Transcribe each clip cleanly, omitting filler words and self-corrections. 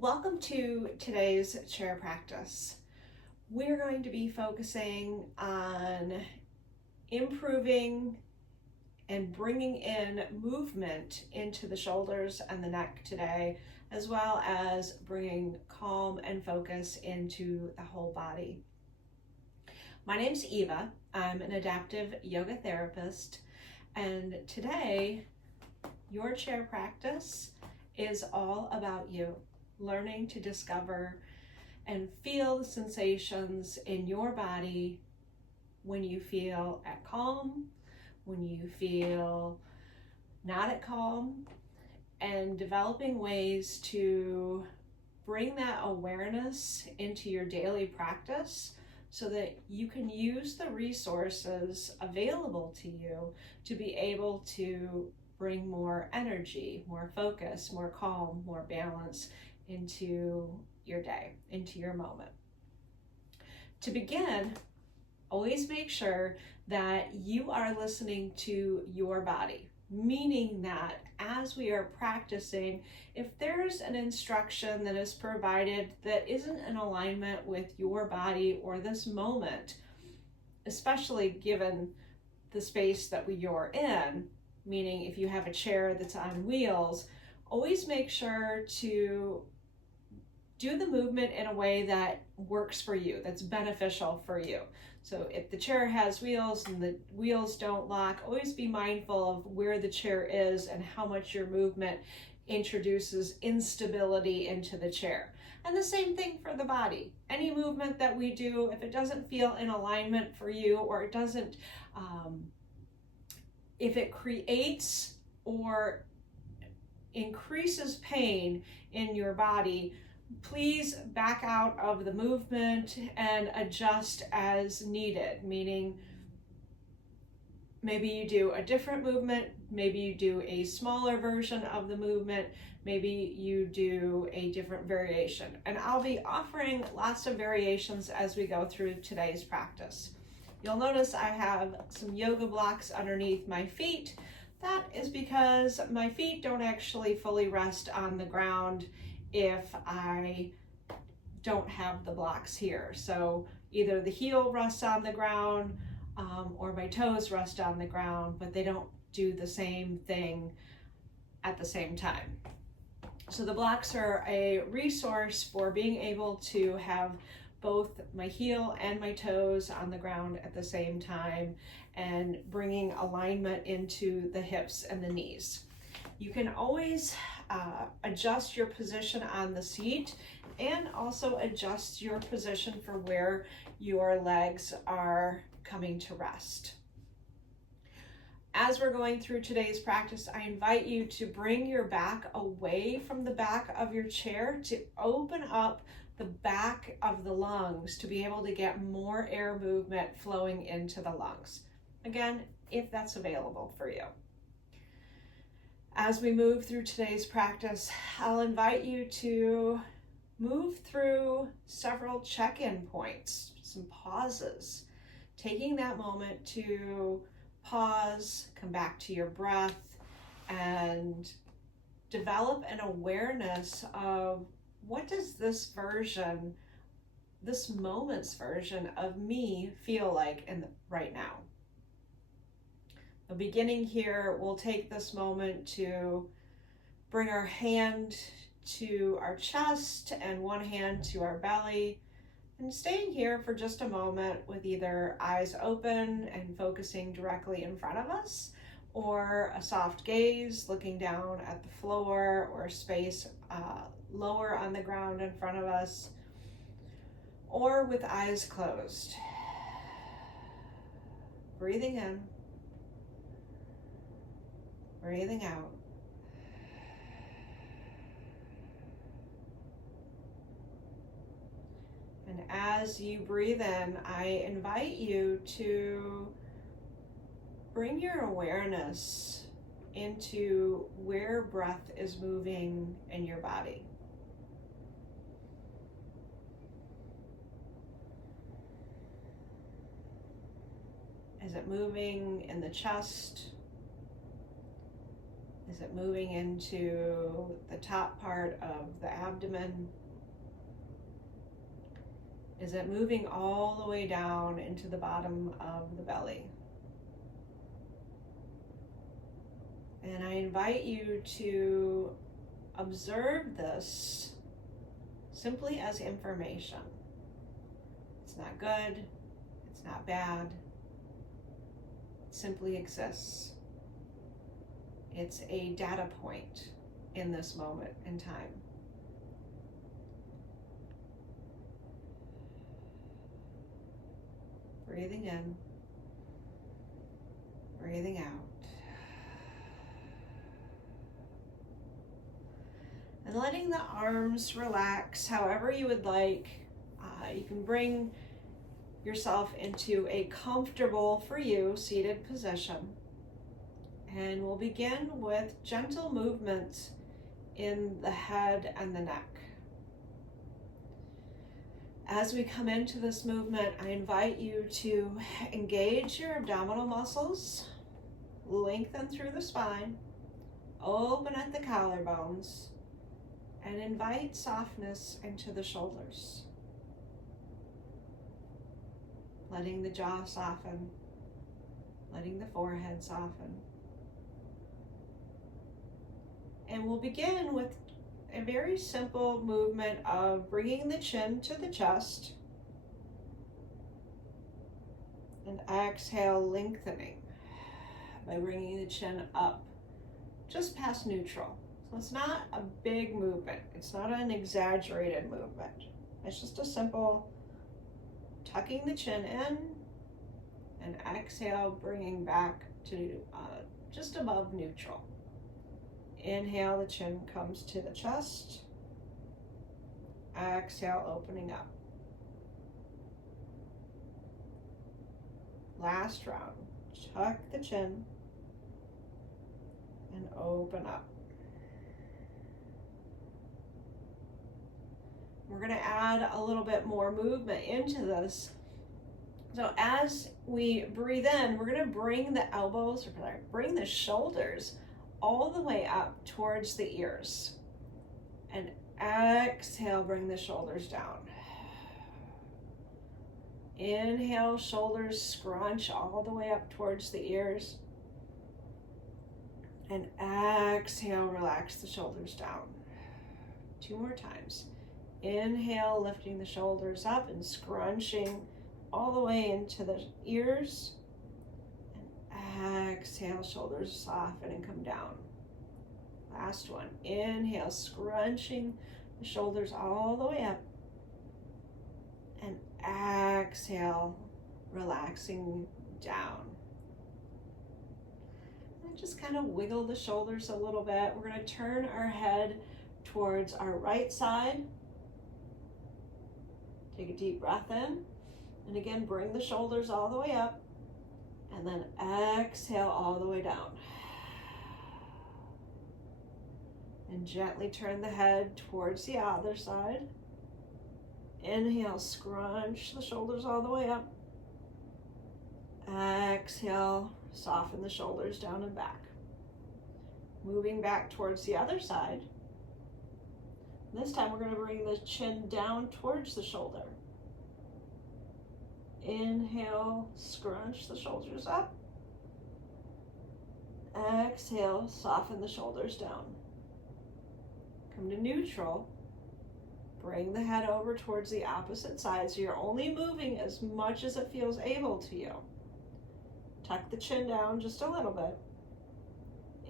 Welcome to today's chair practice. We're going to be focusing on improving and bringing in movement into the shoulders and the neck today, as well as bringing calm and focus into the whole body. My name's Eva. I'm an adaptive yoga therapist, and today your chair practice is all about you. Learning to discover and feel the sensations in your body when you feel at calm, when you feel not at calm, and developing ways to bring that awareness into your daily practice so that you can use the resources available to you to be able to bring more energy, more focus, more calm, more balance into your day, into your moment. To begin, always make sure that you are listening to your body, meaning that as we are practicing, if there's an instruction that is provided that isn't in alignment with your body or this moment, especially given the space that you're in, meaning if you have a chair that's on wheels, always make sure to do the movement in a way that works for you, that's beneficial for you. So if the chair has wheels and the wheels don't lock, always be mindful of where the chair is and how much your movement introduces instability into the chair. And the same thing for the body. Any movement that we do, if it doesn't feel in alignment for you, or it doesn't, if it creates or increases pain in your body, please back out of the movement and adjust as needed, meaning maybe you do a different movement, maybe you do a smaller version of the movement, maybe you do a different variation. And I'll be offering lots of variations as we go through today's practice. You'll notice I have some yoga blocks underneath my feet. That is because my feet don't actually fully rest on the ground if I don't have the blocks here. So either the heel rests on the ground or my toes rest on the ground, but they don't do the same thing at the same time. So the blocks are a resource for being able to have both my heel and my toes on the ground at the same time and bringing alignment into the hips and the knees. You can always adjust your position on the seat and also adjust your position for where your legs are coming to rest. As we're going through today's practice, I invite you to bring your back away from the back of your chair to open up the back of the lungs to be able to get more air movement flowing into the lungs. Again, if that's available for you. As we move through today's practice, I'll invite you to move through several check-in points, some pauses, taking that moment to pause, come back to your breath, and develop an awareness of what does this moment's version of me feel like right now. The beginning here, we'll take this moment to bring our hand to our chest and one hand to our belly, and staying here for just a moment with either eyes open and focusing directly in front of us, or a soft gaze looking down at the floor or space lower on the ground in front of us, or with eyes closed. Breathing in. Breathing out. And as you breathe in, I invite you to bring your awareness into where breath is moving in your body. Is it moving in the chest? Is it moving into the top part of the abdomen? Is it moving all the way down into the bottom of the belly? And I invite you to observe this simply as information. It's not good, it's not bad, it simply exists. It's a data point in this moment in time. Breathing in, breathing out. And letting the arms relax however you would like. You can bring yourself into a comfortable, for you, seated position. And we'll begin with gentle movements in the head and the neck. As we come into this movement, I invite you to engage your abdominal muscles, lengthen through the spine, open at the collarbones, and invite softness into the shoulders. Letting the jaw soften, letting the forehead soften. And we'll begin with a very simple movement of bringing the chin to the chest and exhale, lengthening by bringing the chin up just past neutral. So it's not a big movement. It's not an exaggerated movement. It's just a simple tucking the chin in and exhale, bringing back to just above neutral. Inhale, the chin comes to the chest. Exhale, opening up. Last round. Tuck the chin and open up. We're going to add a little bit more movement into this. So as we breathe in, we're going to bring the elbows, or bring the shoulders all the way up towards the ears. And exhale, bring the shoulders down. Inhale, shoulders scrunch all the way up towards the ears. And exhale, relax the shoulders down. 2 more times. Inhale, lifting the shoulders up and scrunching all the way into the ears. And exhale, shoulders soften and come down. Last one. Inhale, scrunching the shoulders all the way up. And exhale, relaxing down. And just kind of wiggle the shoulders a little bit. We're going to turn our head towards our right side. Take a deep breath in. And again, bring the shoulders all the way up. And then exhale all the way down. And gently turn the head towards the other side. Inhale, scrunch the shoulders all the way up. Exhale, soften the shoulders down and back. Moving back towards the other side. This time we're going to bring the chin down towards the shoulder. Inhale, scrunch the shoulders up. Exhale, soften the shoulders down. Come to neutral. Bring the head over towards the opposite side, so you're only moving as much as it feels able to you. Tuck the chin down just a little bit.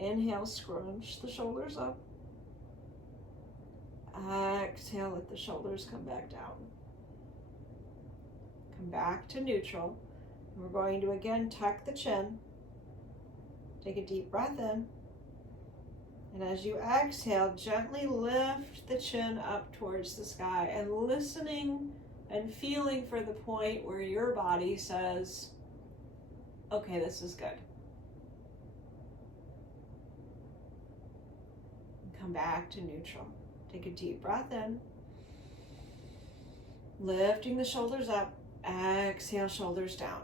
Inhale, scrunch the shoulders up. Exhale, let the shoulders come back down. Come back to neutral. We're going to again tuck the chin. Take a deep breath in. And as you exhale, gently lift the chin up towards the sky and listening and feeling for the point where your body says, okay, this is good. And come back to neutral. Take a deep breath in. Lifting the shoulders up. Exhale, shoulders down.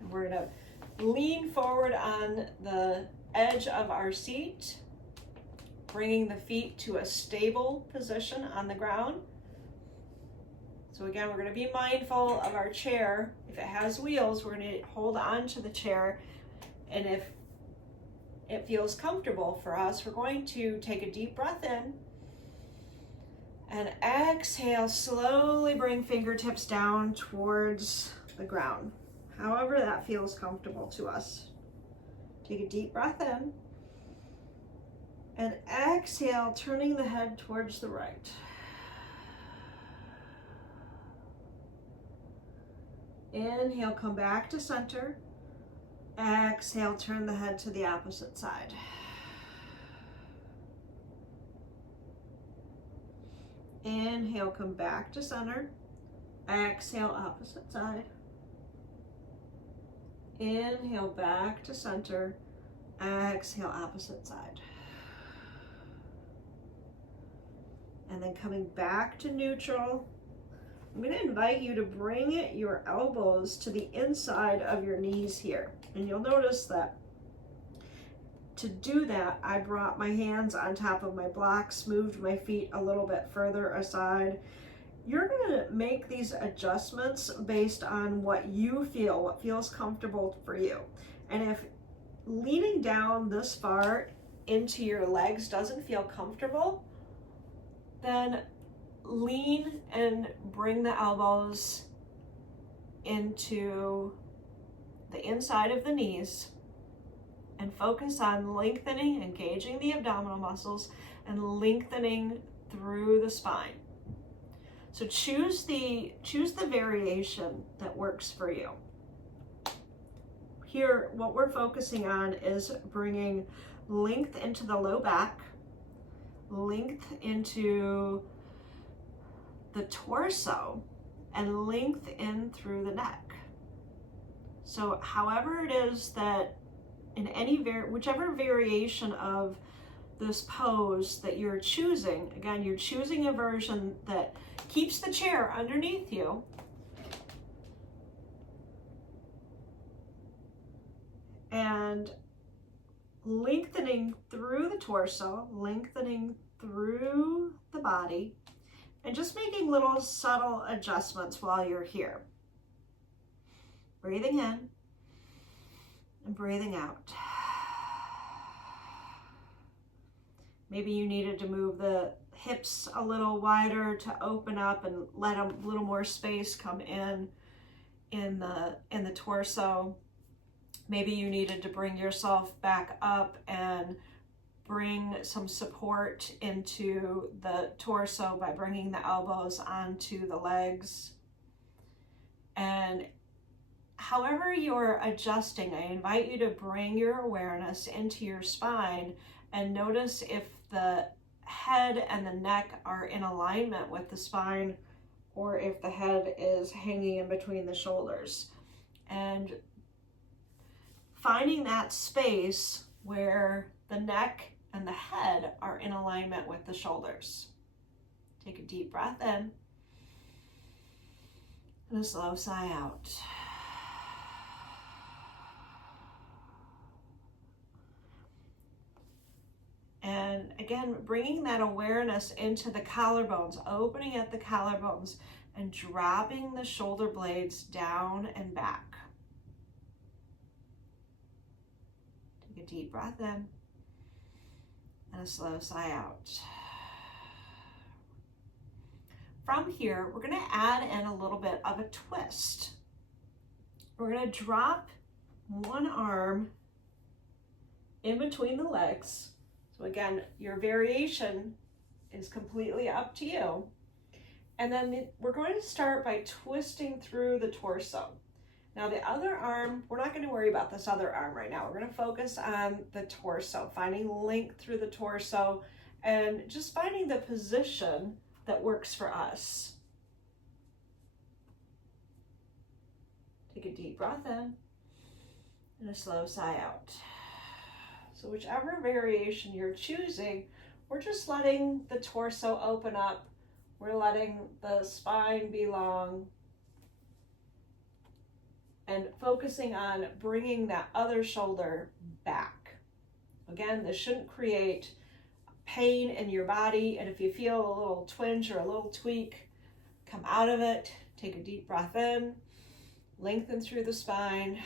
And we're going to lean forward on the edge of our seat, bringing the feet to a stable position on the ground. So again, we're going to be mindful of our chair. If it has wheels, we're going to hold on to the chair. And if it feels comfortable for us, we're going to take a deep breath in and exhale, slowly bring fingertips down towards the ground, however that feels comfortable to us. Take a deep breath in and exhale, turning the head towards the right. Inhale, come back to center. Exhale, turn the head to the opposite side. Inhale, come back to center. Exhale, opposite side. Inhale, back to center. Exhale, opposite side. And then coming back to neutral, I'm going to invite you to bring your elbows to the inside of your knees here. And you'll notice that to do that, I brought my hands on top of my blocks, moved my feet a little bit further aside. You're going to make these adjustments based on what you feel, what feels comfortable for you. And if leaning down this far into your legs doesn't feel comfortable, then lean and bring the elbows into the inside of the knees and focus on lengthening, engaging the abdominal muscles and lengthening through the spine. So choose the variation that works for you. Here, what we're focusing on is bringing length into the low back, length into the torso, and length in through the neck. So however it is that in whichever variation of this pose that you're choosing, again, you're choosing a version that keeps the chair underneath you and lengthening through the torso, lengthening through the body, and just making little subtle adjustments while you're here. Breathing in and breathing out. Maybe you needed to move the hips a little wider to open up and let a little more space come in the torso. Maybe you needed to bring yourself back up and bring some support into the torso by bringing the elbows onto the legs. And however you're adjusting, I invite you to bring your awareness into your spine and notice if the head and the neck are in alignment with the spine or if the head is hanging in between the shoulders. And finding that space where the neck and the head are in alignment with the shoulders. Take a deep breath in and a slow sigh out. And again, bringing that awareness into the collarbones, opening at the collarbones and dropping the shoulder blades down and back. Take a deep breath in and a slow sigh out. From here, we're going to add in a little bit of a twist. We're going to drop one arm in between the legs. So again, your variation is completely up to you. And then we're going to start by twisting through the torso. Now the other arm, we're not going to worry about this other arm right now. We're going to focus on the torso, finding length through the torso and just finding the position that works for us. Take a deep breath in and a slow sigh out. So whichever variation you're choosing, we're just letting the torso open up. We're letting the spine be long and focusing on bringing that other shoulder back. Again, this shouldn't create pain in your body, and if you feel a little twinge or a little tweak, come out of it, take a deep breath in, lengthen through the spine,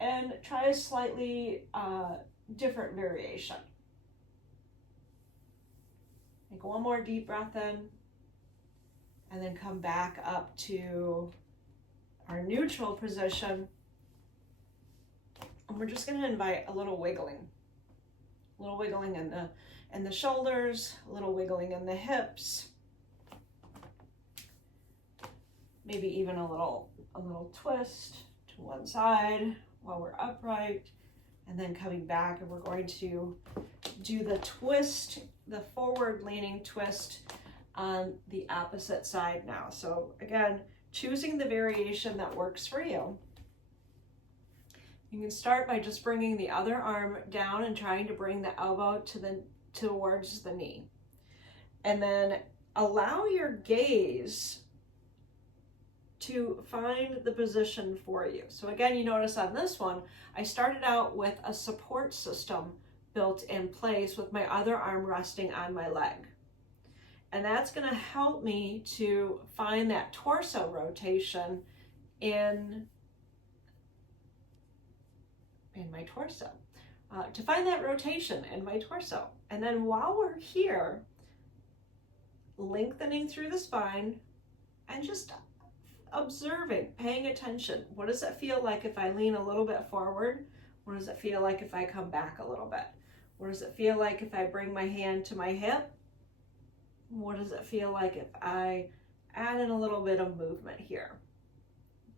and try a slightly different variation. Take one more deep breath in, and then come back up to our neutral position. And we're just going to invite a little wiggling in the shoulders, a little wiggling in the hips, maybe even a little twist to one side while we're upright, and then coming back, and we're going to do the twist, the forward leaning twist on the opposite side now. So again, choosing the variation that works for you. You can start by just bringing the other arm down and trying to bring the elbow towards the knee. And then allow your gaze to find the position for you. So again, you notice on this one, I started out with a support system built in place with my other arm resting on my leg. And that's going to help me to find that torso rotation in my torso, to find that rotation in my torso. And then while we're here, lengthening through the spine and just observing, paying attention. What does it feel like if I lean a little bit forward? What does it feel like if I come back a little bit? What does it feel like if I bring my hand to my hip? What does it feel like if I add in a little bit of movement here?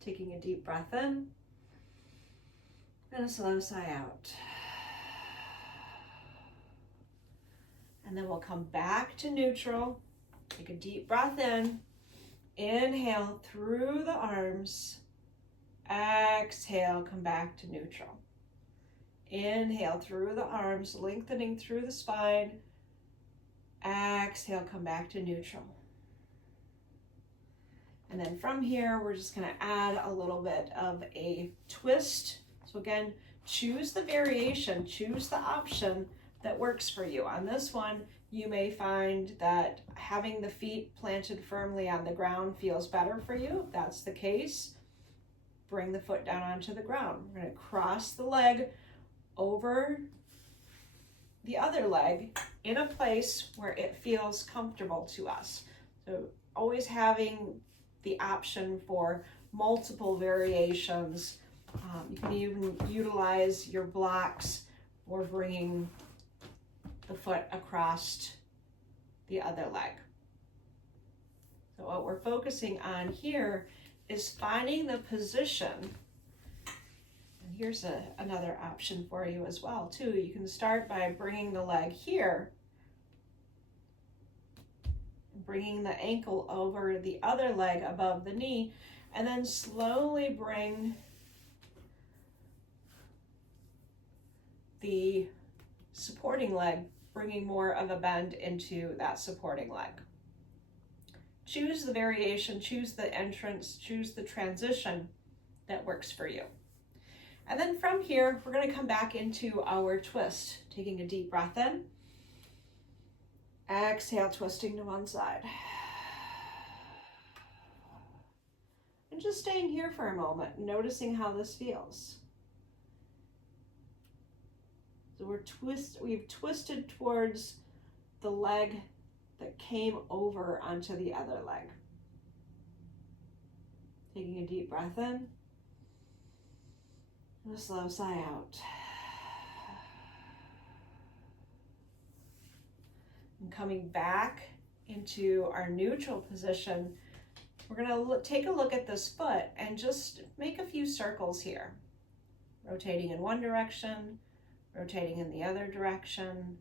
Taking a deep breath in and a slow sigh out. And then we'll come back to neutral. Take a deep breath in. Inhale through the arms. Exhale, come back to neutral. Inhale through the arms, lengthening through the spine. Exhale, come back to neutral. And then from here, we're just going to add a little bit of a twist. So again, choose the variation, choose the option that works for you. On this one, you may find that having the feet planted firmly on the ground feels better for you. If that's the case, bring the foot down onto the ground. We're going to cross the leg over the other leg in a place where it feels comfortable to us. So always having the option for multiple variations. You can even utilize your blocks or bringing the foot across the other leg. So what we're focusing on here is finding the position. And here's another option for you as well too. You can start by bringing the leg here, bringing the ankle over the other leg above the knee, and then slowly bring the supporting leg, bringing more of a bend into that supporting leg. Choose the variation, choose the entrance, choose the transition that works for you. And then from here, we're going to come back into our twist, taking a deep breath in. Exhale, twisting to one side. And just staying here for a moment, noticing how this feels. So we've twisted towards the leg that came over onto the other leg. Taking a deep breath in and a slow sigh out. And coming back into our neutral position, we're going to take a look at this foot and just make a few circles here. Rotating in one direction, rotating in the other direction,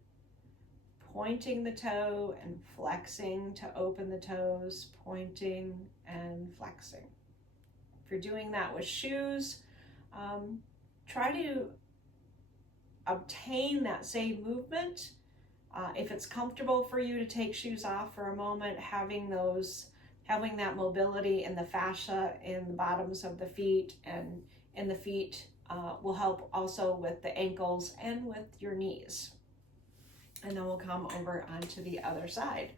pointing the toe and flexing to open the toes, pointing and flexing. If you're doing that with shoes, try to obtain that same movement. If it's comfortable for you to take shoes off for a moment, having that mobility in the fascia in the bottoms of the feet and in the feet will help also with the ankles and with your knees. And then we'll come over onto the other side.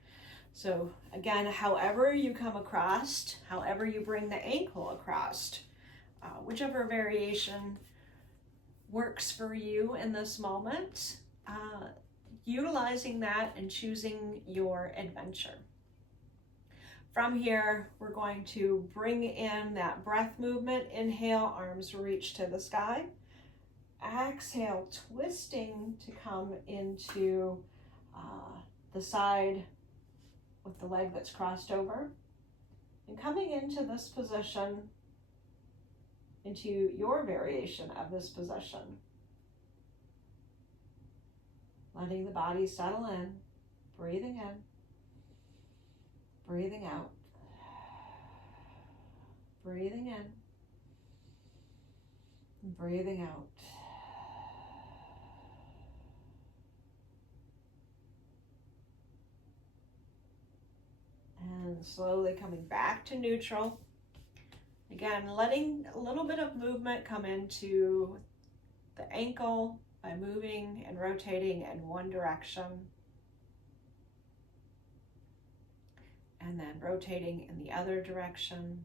So again, however you come across, however you bring the ankle across, whichever variation works for you in this moment, utilizing that and choosing your adventure. From here, we're going to bring in that breath movement. Inhale, arms reach to the sky. Exhale, twisting to come into the side with the leg that's crossed over. And coming into this position, into your variation of this position. Letting the body settle in, breathing in, breathing out, breathing in, and breathing out. And slowly coming back to neutral. Again, letting a little bit of movement come into the ankle by moving and rotating in one direction. And then rotating in the other direction.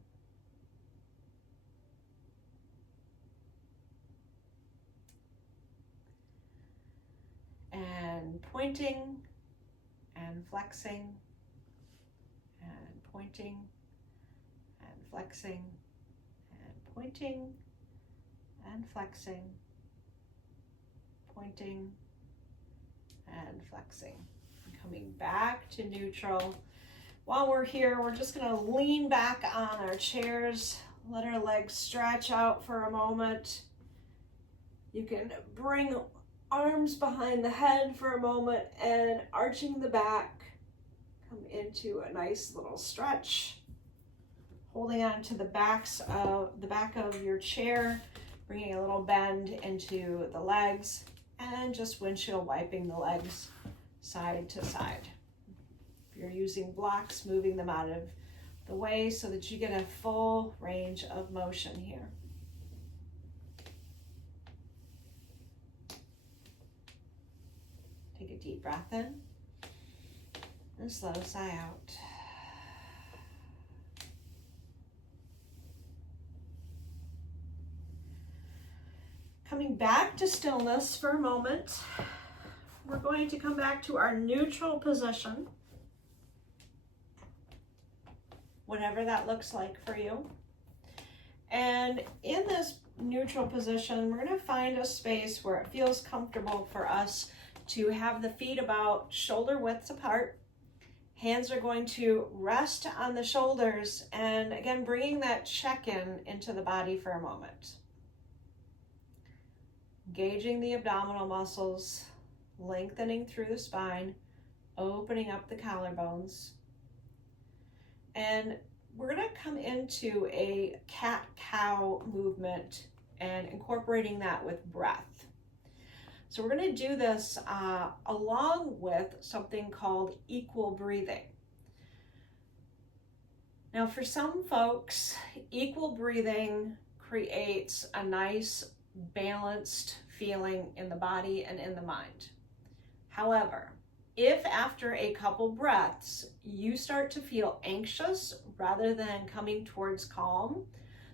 And pointing and flexing and pointing and flexing and pointing and flexing, pointing and flexing. And coming back to neutral. While we're here, we're just going to lean back on our chairs, let our legs stretch out for a moment. You can bring arms behind the head for a moment and arching the back, come into a nice little stretch. Holding on to the back of your chair, bringing a little bend into the legs, and just windshield wiping the legs side to side. If you're using blocks, moving them out of the way so that you get a full range of motion here. Take a deep breath in and slow sigh out. Coming back to stillness for a moment, we're going to come back to our neutral position, whatever that looks like for you. And in this neutral position, we're going to find a space where it feels comfortable for us to have the feet about shoulder widths apart. Hands are going to rest on the shoulders, and again, bringing that check-in into the body for a moment. Engaging the abdominal muscles, lengthening through the spine, opening up the collarbones. And we're going to come into a cat-cow movement and incorporating that with breath. So we're going to do this along with something called equal breathing. Now for some folks, equal breathing creates a nice balanced feeling in the body and in the mind. However, if after a couple breaths you start to feel anxious rather than coming towards calm,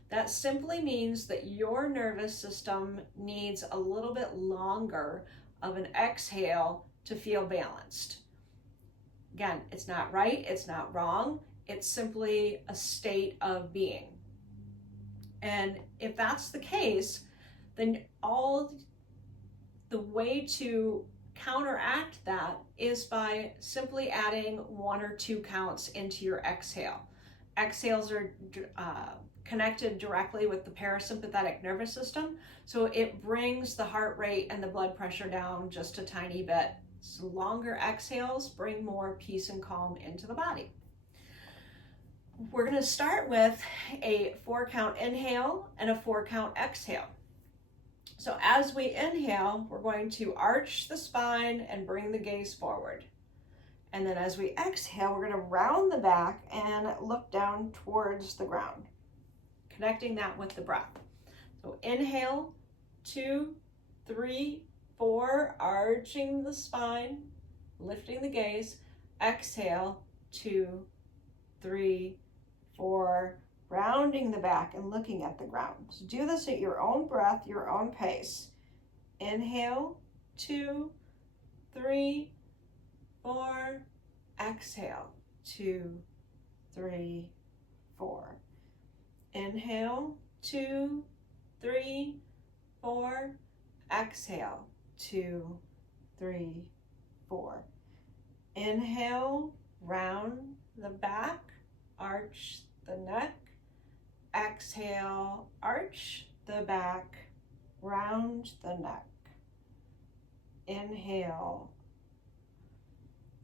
that simply means that your nervous system needs a little bit longer of an exhale to feel balanced. Again, it's not right, it's not wrong, it's simply a state of being. And if that's the case, then the way to counteract that is by simply adding 1 or 2 counts into your exhale. Exhales are connected directly with the parasympathetic nervous system, so it brings the heart rate and the blood pressure down just a tiny bit. So longer exhales bring more peace and calm into the body. We're going to start with a 4-count inhale and a 4-count exhale. So as we inhale, we're going to arch the spine and bring the gaze forward. And then as we exhale, we're going to round the back and look down towards the ground, connecting that with the breath. So inhale, 2, 3, 4, arching the spine, lifting the gaze. Exhale, 2, 3, 4, rounding the back and looking at the ground. So do this at your own breath, your own pace. Inhale, 2, 3, 4. Exhale, 2, 3, 4. Inhale, 2, 3, 4. Exhale, 2, 3, 4. Inhale, round the back, arch the neck. Exhale, arch the back, round the neck. Inhale,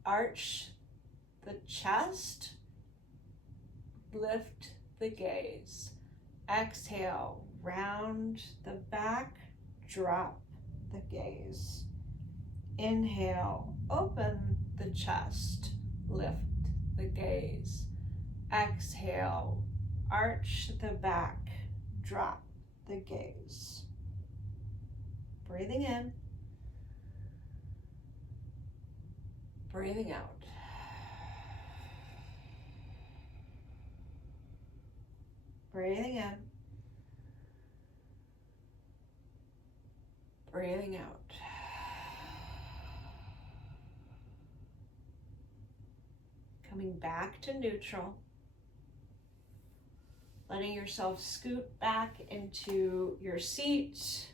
arch the chest, lift the gaze. Exhale, round the back, drop the gaze. Inhale, open the chest, lift the gaze. Exhale, arch the back, drop the gaze. Breathing in, breathing out. Breathing in, breathing out. Coming back to neutral, letting yourself scoot back into your seat,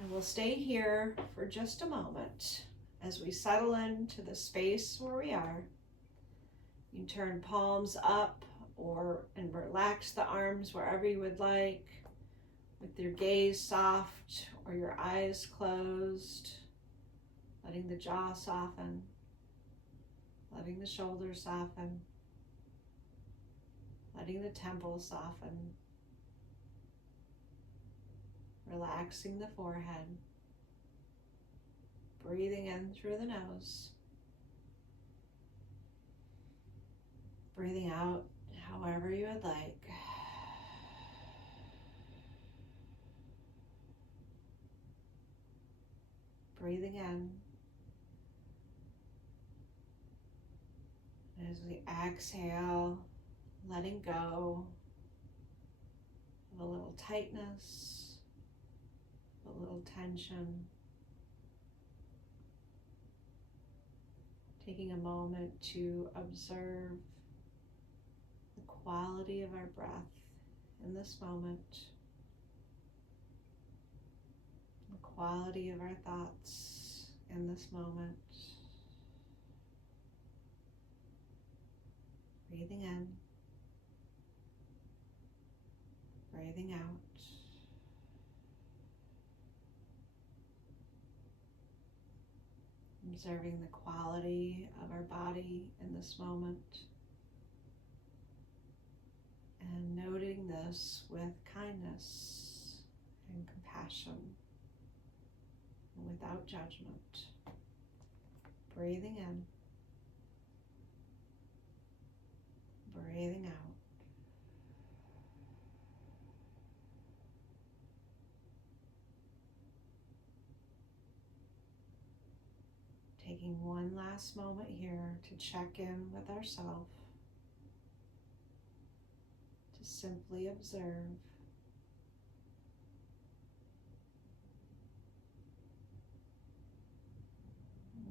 and we'll stay here for just a moment as we settle into the space where we are. You can turn palms up and relax the arms wherever you would like, with your gaze soft or your eyes closed, letting the jaw soften, letting the shoulders soften, letting the temples soften, relaxing the forehead, breathing in through the nose, breathing out however you would like. Breathing in. And as we exhale, letting go of a little tightness, a little tension. Taking a moment to observe the quality of our breath in this moment, the quality of our thoughts in this moment. Breathing in, breathing out. Observing the quality of our body in this moment, and noting this with kindness and compassion, and without judgment. Breathing in, breathing out. Taking one last moment here to check in with ourselves, to simply observe.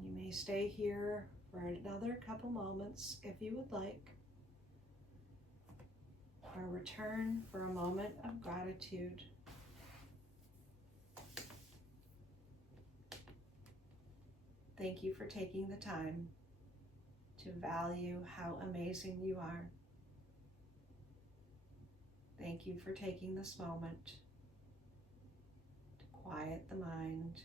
You may stay here for another couple moments if you would like, or return for a moment of gratitude. Thank you for taking the time to value how amazing you are. Thank you for taking this moment to quiet the mind